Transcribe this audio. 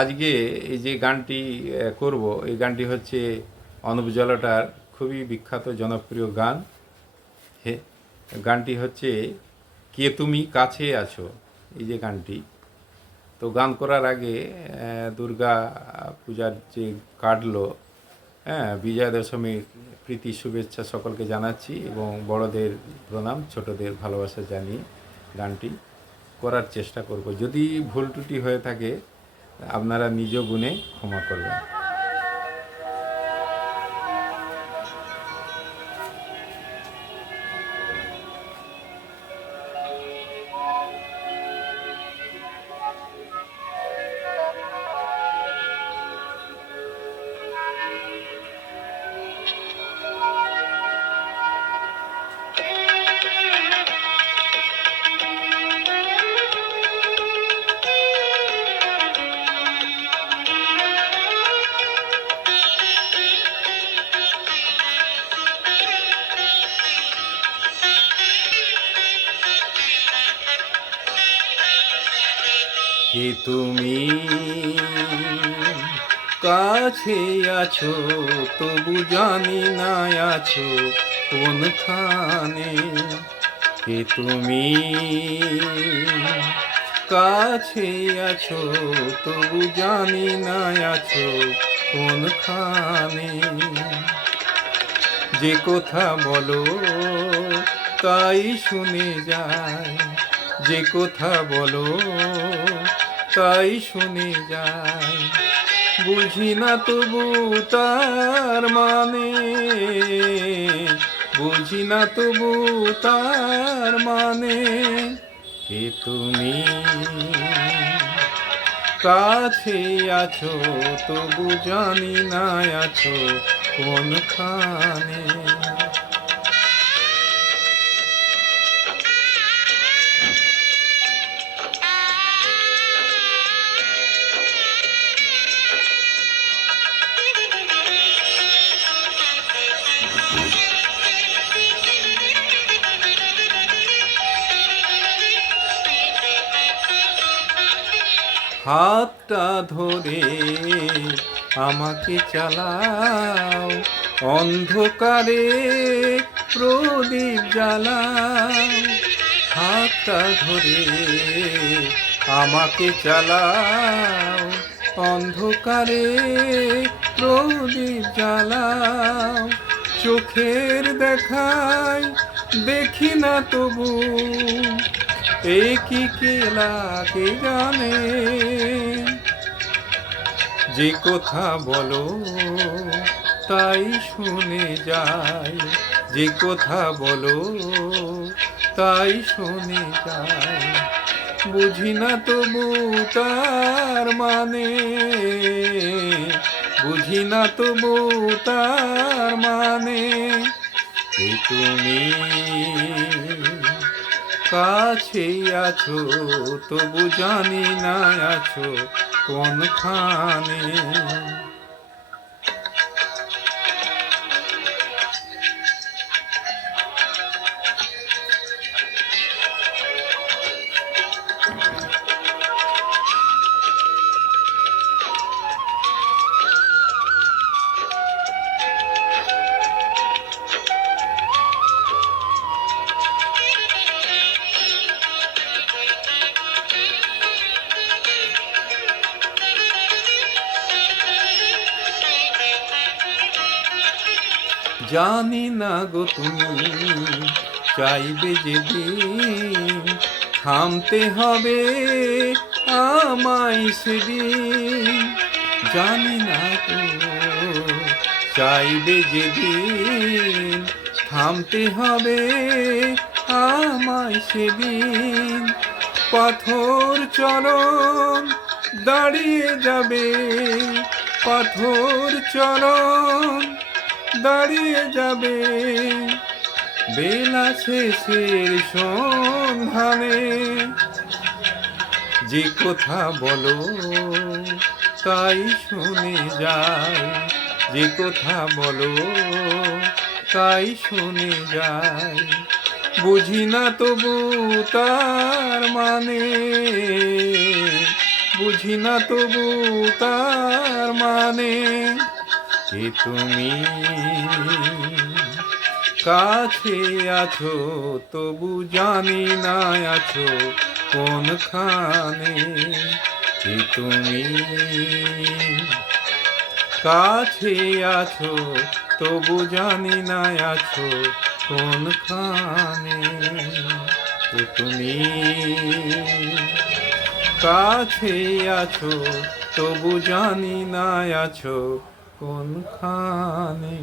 আজকে এই যে গানটি করব, এই গানটি হচ্ছে অনুপ জলটার খুবই বিখ্যাত, জনপ্রিয় গান। হে, গানটি হচ্ছে কে তুমি কাছে আছো, এই যে গানটি। তো গান করার আগে দুর্গা পূজার যে কাটলো হ্যাঁ বিজয়া দশমীর প্রীতি, শুভেচ্ছা সকলকে জানাচ্ছি এবং বড়দের প্রণাম, ছোটদের ভালোবাসা জানিয়ে গানটি করার চেষ্টা করব। যদি ভুল ত্রুটি হয়ে থাকে আপনারা নিজ গুণে ক্ষমা করবেন। কে তুমি। কাছে আছো, তবু জানি না আছো কোনখানে। কে তুমি? কাছে আছো, তবু জানি না আছো কোন কোনখানে। যে কথা বলো, তাই শুনে যায়। যে কথা বলো তাই শুনে যায় বুঝি না তবু তার মানে। বুঝি না তবু তার মানে কে তুমি? কাছে আছো, তবু জানি না আছো কোনখানে। হাতটা ধরে আমাকে চালাও। অন্ধকারে প্রদীপ জ্বালাও। হাতটা ধরে আমাকে চালাও। অন্ধকারে প্রদীপ জ্বালাও। চোখের দেখায় দেখি না তবু। এ কি কে জানে? যে কথা বলো, তাই শুনে যায় যে কথা বলো, তাই শুনে যায় বুঝি না তবু তার মানে বুঝি না তবু তার মানে তুমি কাছে আছো, তবু জানি না আছো। কোনখানে জানি না গো তুমি, চাইবে যেদিন থামতে হবে আমায় সেদিন। জানি না গো, চাইবে যেদিন থামতে হবে আমায় সেদিন। পাথর চরণ দাঁড়িয়ে যাবে, পাথর চরণ দাঁড়িয়ে যাবে বেলা শেষের সন্ধানে। যে কথা বলো, তাই শুনে যায় যে কথা বলো, তাই শুনে যায় বুঝি না তবু তার মানে। বুঝি না তবু তার মানে। কি তুমি কাছে আছো, তবু জানি না আছো কোনখানে। কি তুমি কাছে আছো, তবু জানি না আছো কোনখানে। তো তুমি কাছে আছো, তবু জানি না আছো কোনখানে